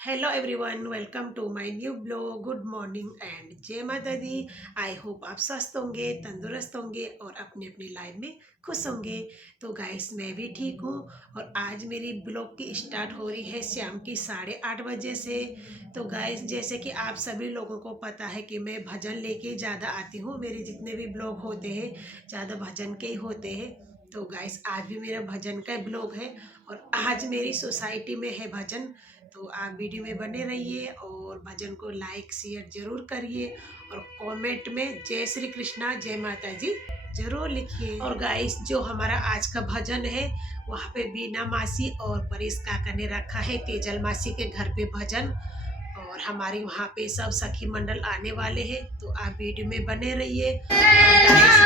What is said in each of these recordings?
Hello everyone, welcome to my new blog. Good morning and जय माता दी। I hope आप स्वस्थ होंगे, तंदुरुस्त होंगे और अपनी अपनी लाइफ में खुश होंगे। तो गाइस, मैं भी ठीक हूँ और आज मेरी ब्लॉग की स्टार्ट हो रही है शाम की 8:30 बजे से। तो गाइस, जैसे कि आप सभी लोगों को पता है कि मैं भजन लेके ज़्यादा आती हूँ। मेरे जितने भी ब्लॉग होते हैं ज़्यादा भजन के ही होते हैं। तो गाइस, आज भी मेरा भजन का ब्लॉग है और आज मेरी सोसाइटी में है भजन। तो आप वीडियो में बने रहिए और भजन को लाइक शेयर जरूर करिए और कमेंट में जय श्री कृष्णा जय माता जी जरूर लिखिए। और गाइस, जो हमारा आज का भजन है वहाँ पे बीना मासी और परेश काका ने रखा है तेजल मासी के घर पे भजन। और हमारी वहाँ पे सब सखी मंडल आने वाले हैं, तो आप वीडियो में बने रहिए। और गाइस,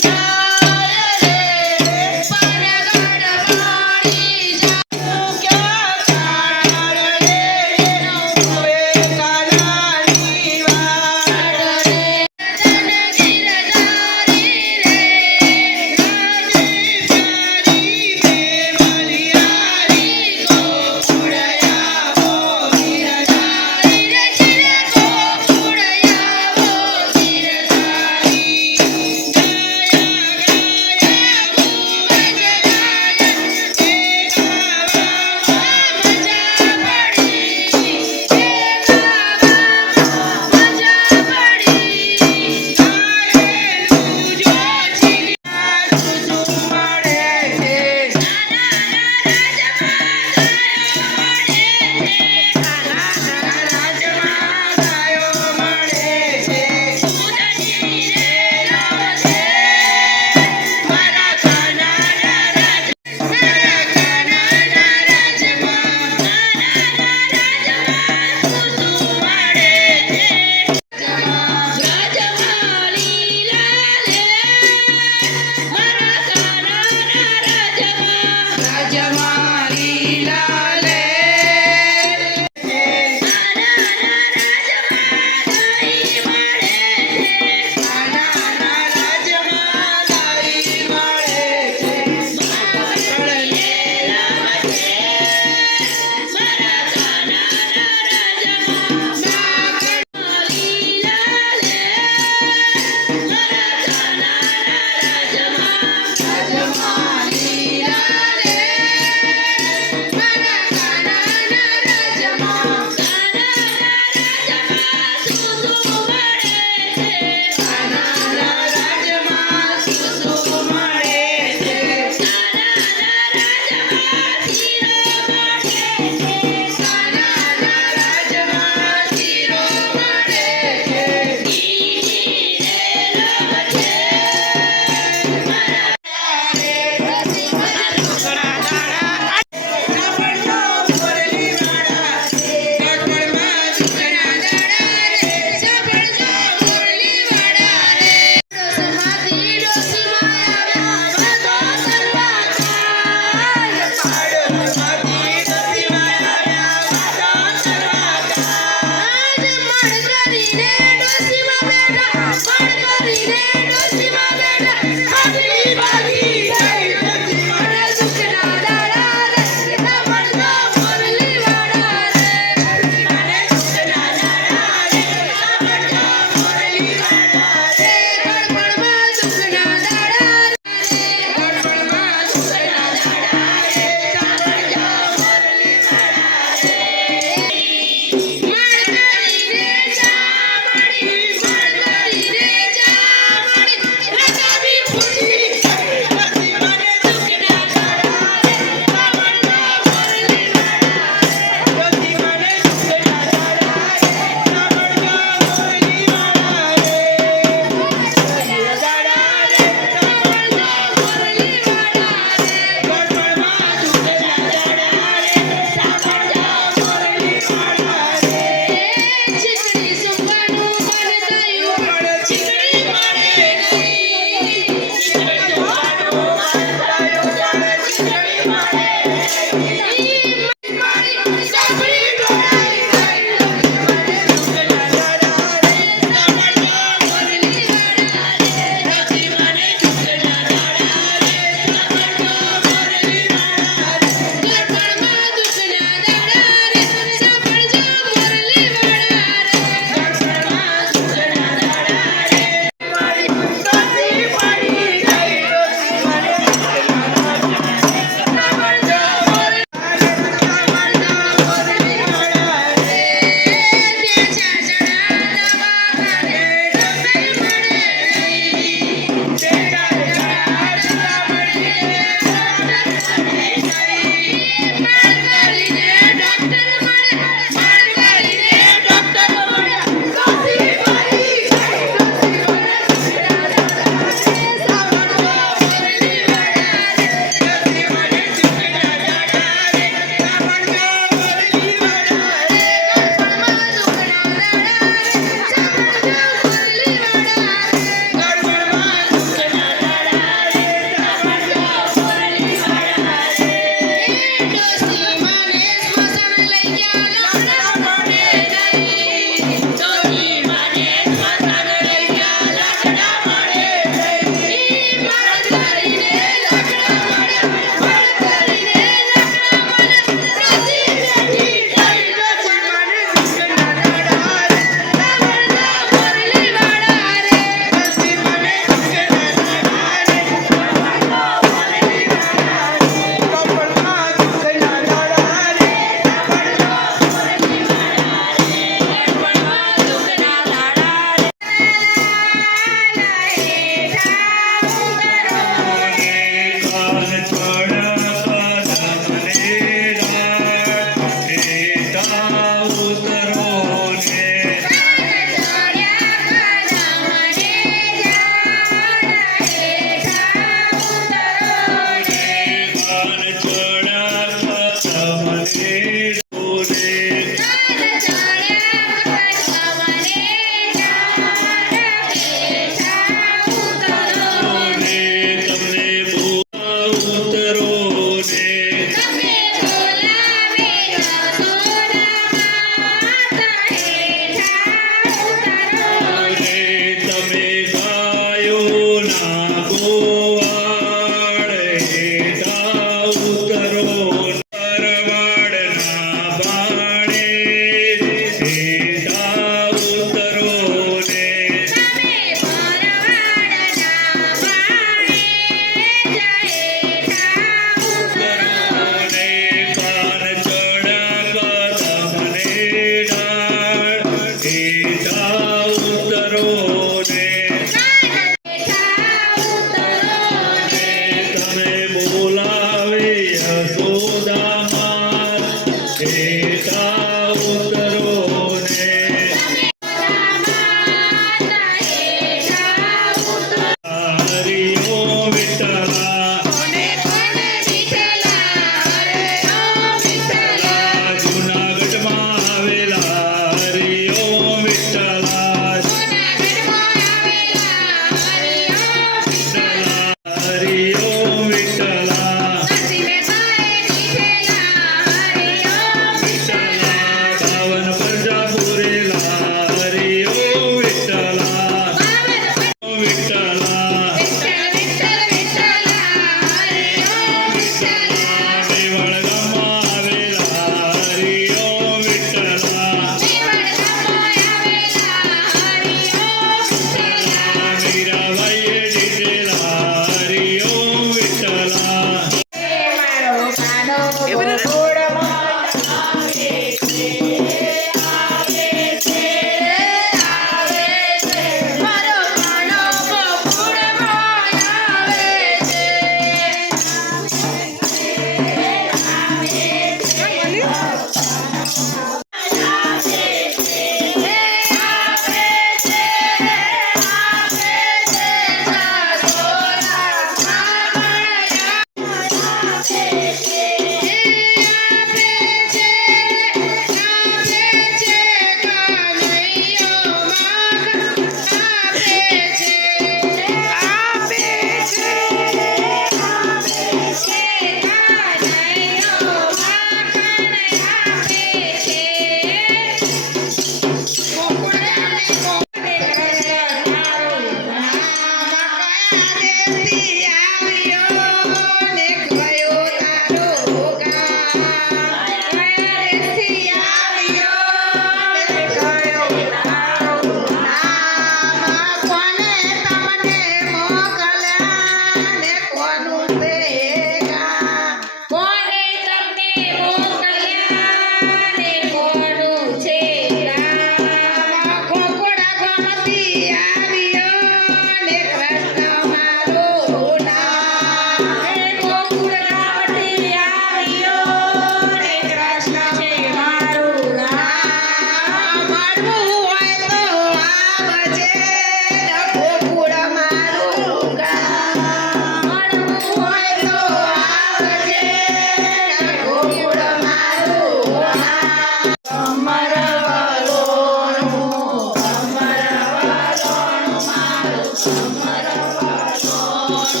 મીઠું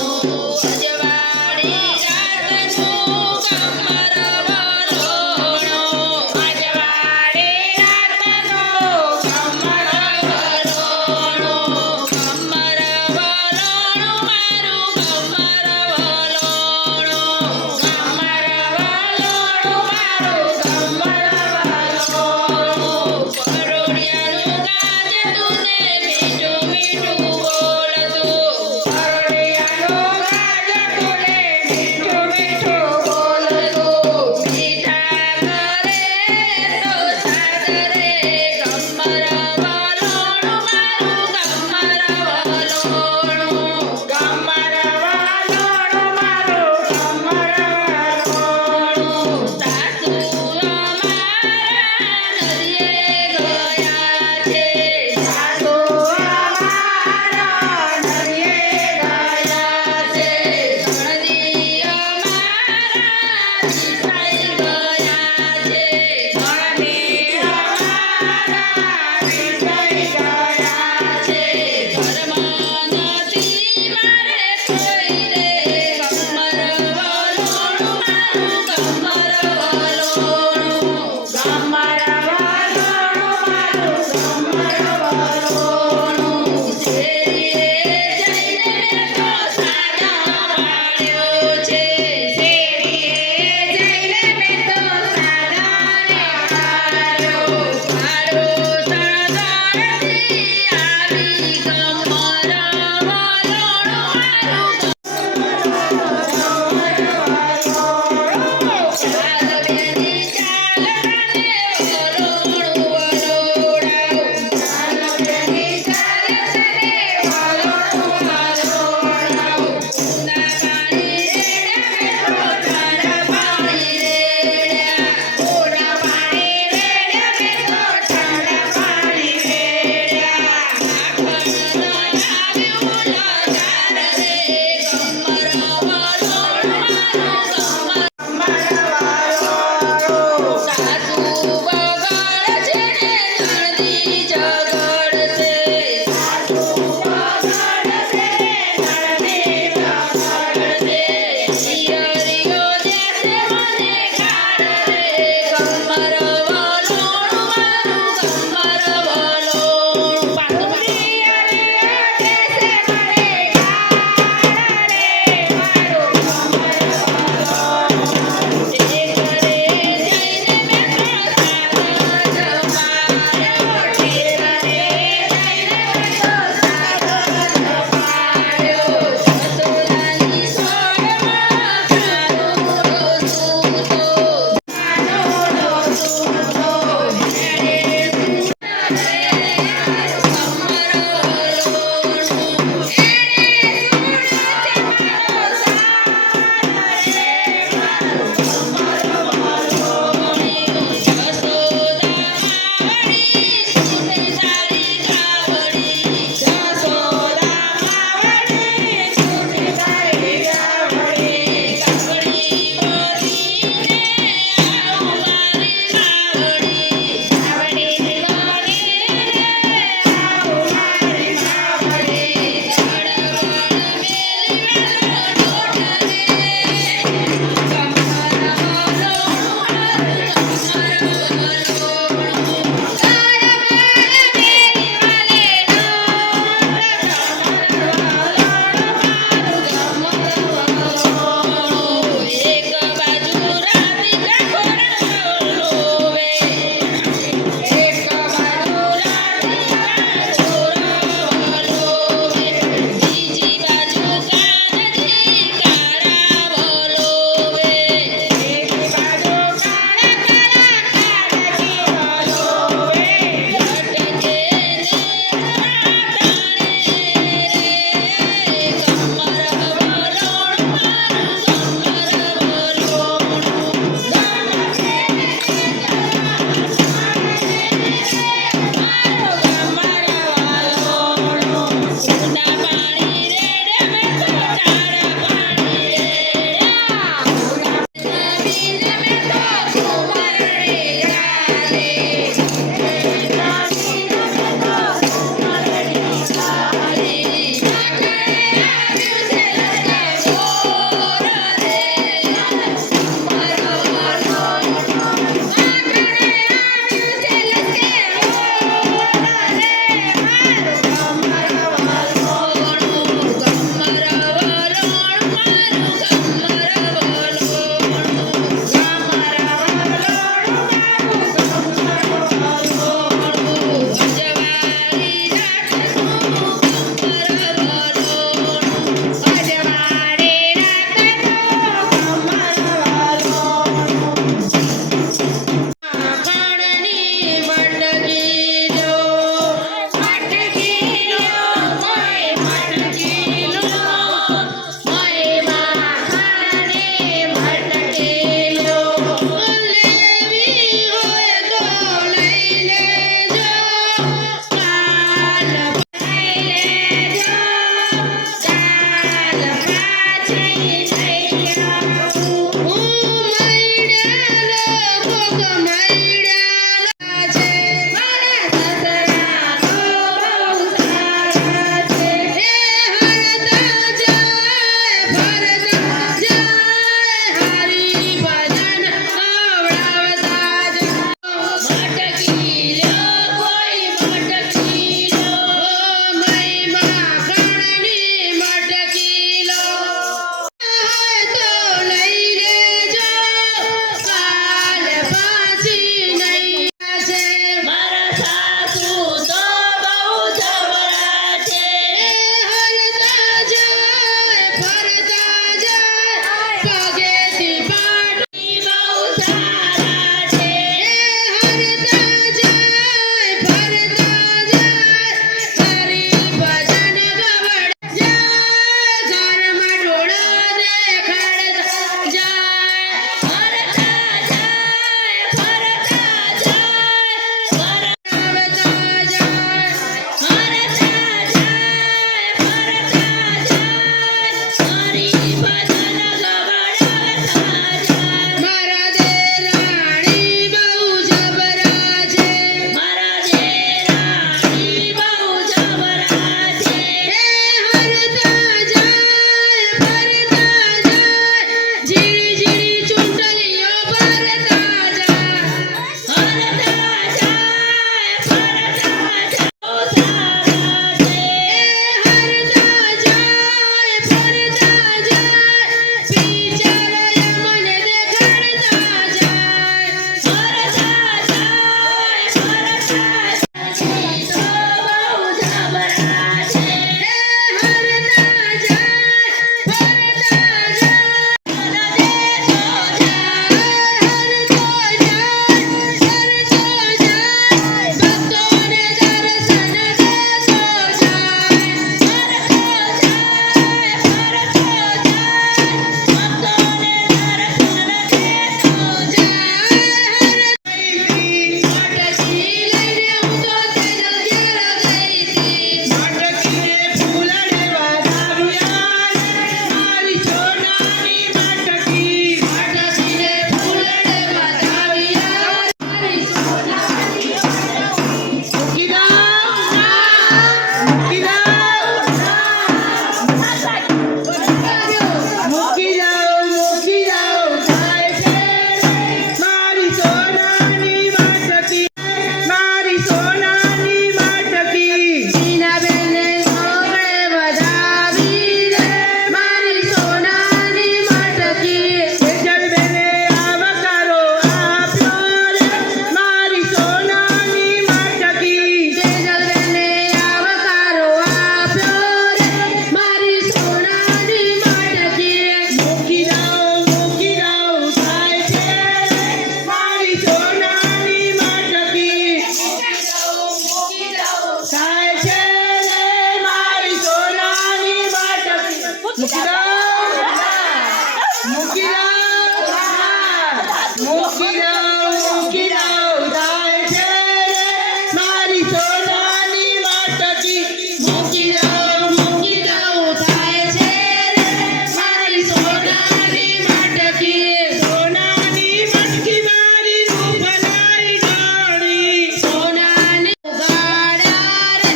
મીઠું બોલતું મૂકી દો મૂકી દો મૂકી દો મૂકી દો થાય છે મારી સોનાની માટકી મૂકી દો મૂકી દો થાય છે મારી સોનાની માટકી સોનાની મટકી મારી રૂપલાઈ ડાળી સોનાની ગાડા રે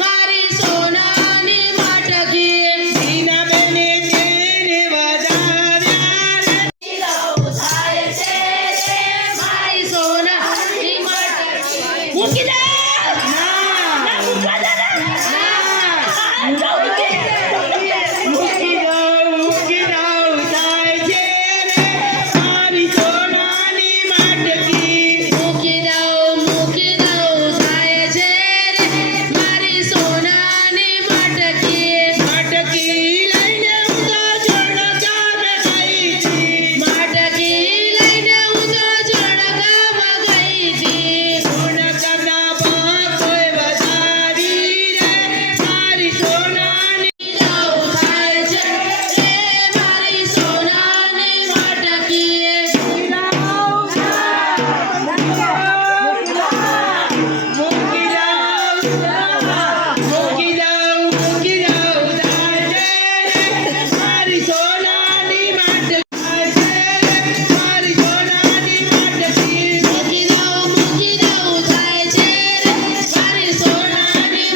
મારી સોનાની માટકી દીના બેને તેને વધાવ્યા રે થાય છે મારી સોનાની માટકી મૂકી દો મૂકી દો મૂકી દો થાય છે મારી સોનાની માટકી મૂકી દો મૂકી દો થાય છે મારી સોનાની માટકી માટકી લઈને હું તો જળગામ ગઈ છી માટકી લઈને હું તો જળગામ ગઈ છી સોનકના ભાગોય વધારી રે મારી સોનાની થાય છે મારી સોનાની માટકી મૂકી દો મૂકી દો મૂકી દો થાય છે મારી સોનાની માટકી મારી સોનાની માટકી મૂકી દો મૂકી દો થાય છે મારી સોનાની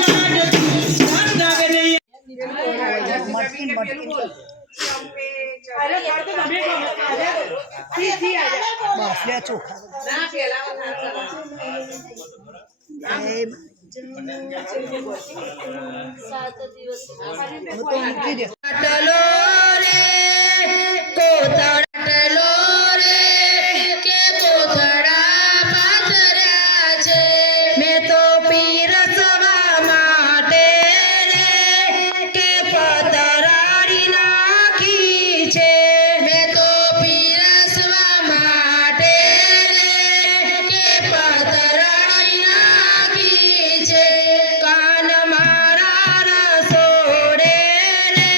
માટલો રે કોથળાટલો રે કે કોથળા પાથર્યા છે મેં તો પીરસવા માટે રે કે પતરાડી નાખી છે મેં તો પીરસવા માટે રે કે પતરાડી નાખી છે કાન મારા રસોડે રે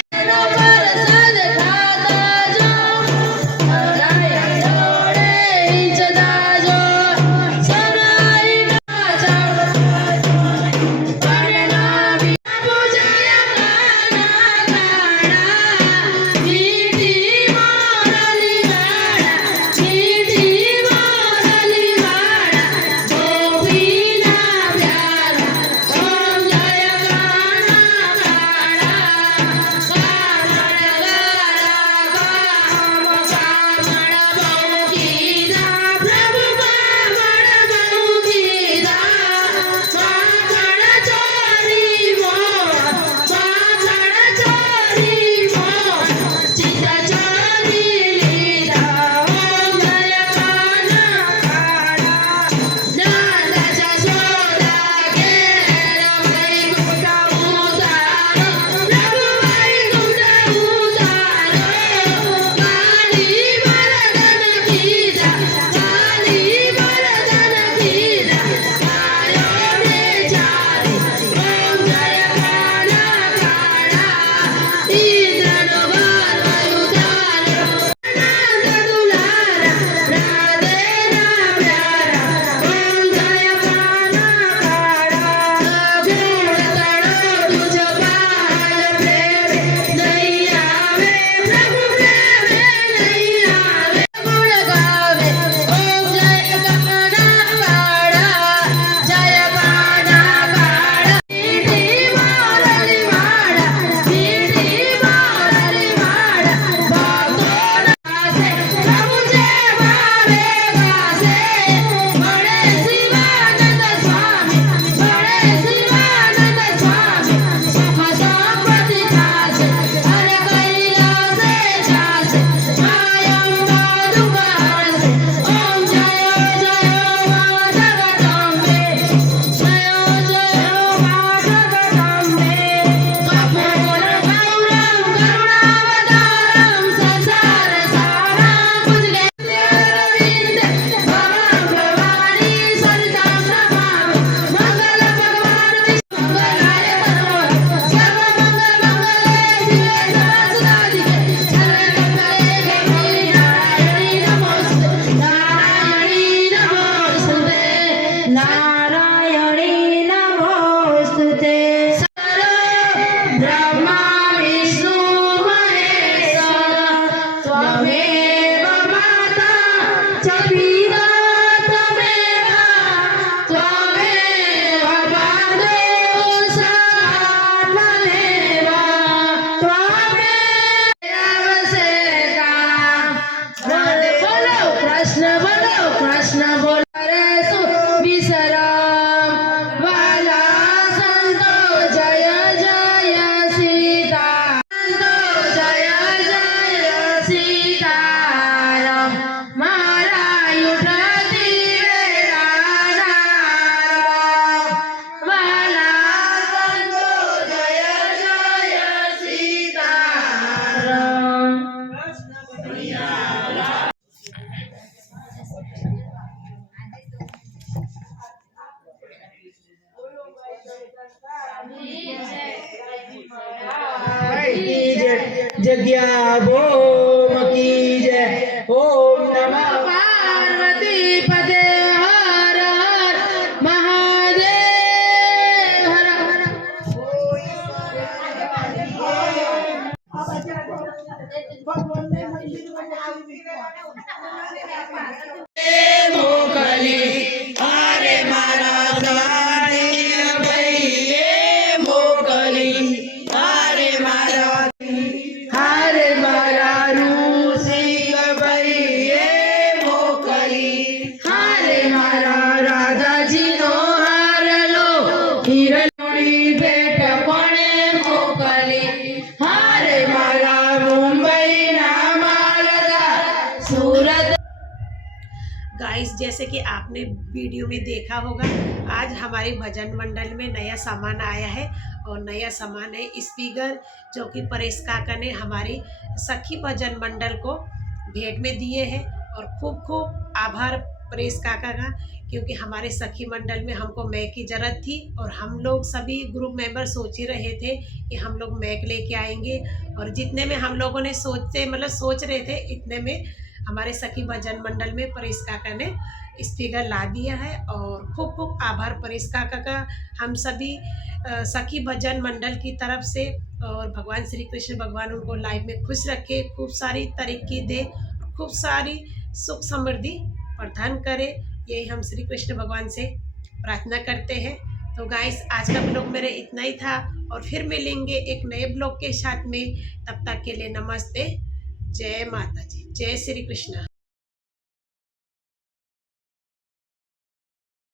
मैया बोम की जय। ओम नमः पार्वती पते हर हर महादेव हर हर। मोकली अरे मारा सारे भैये मोकली अरे मारा हरे मारा रूसी भैये मोकली हरे मारा राधा जी नो हार लो हिरणी भेट पणे मोकली हरे मारा मुंबई ना मालदा सूरत। गाइस, जैसे कि आपने वीडियो में देखा होगा, आज हमारे भजन मंडल में नया सामान आया है और नया सामान है स्पीकर, जो कि परेश काका ने हमारी सखी भजन मंडल को भेंट में दिए हैं। और खूब खूब आभार परेश काका का, क्योंकि हमारे सखी मंडल में हमको मैक की ज़रूरत थी और हम लोग सभी ग्रुप मेंबर सोच ही रहे थे कि हम लोग मैक लेके आएंगे। और जितने में हम लोगों ने सोच रहे थे, इतने में हमारे सखी भजन मंडल में परेश काका ने स्पीकर ला दिया है। और खूब खूब आभार परेश काका का, हम सभी सखी भजन मंडल की तरफ से। और भगवान श्री कृष्ण भगवान उनको लाइफ में खुश रखे, खूब सारी तरक्की दे, खूब सारी सुख समृद्धि प्रदान करे, यही हम श्री कृष्ण भगवान से प्रार्थना करते हैं। तो गाइस, आज का ब्लॉग मेरे इतना ही था और फिर मिलेंगे एक नए ब्लॉग के साथ में। तब तक के लिए नमस्ते, जय माता जी, जय श्री कृष्ण।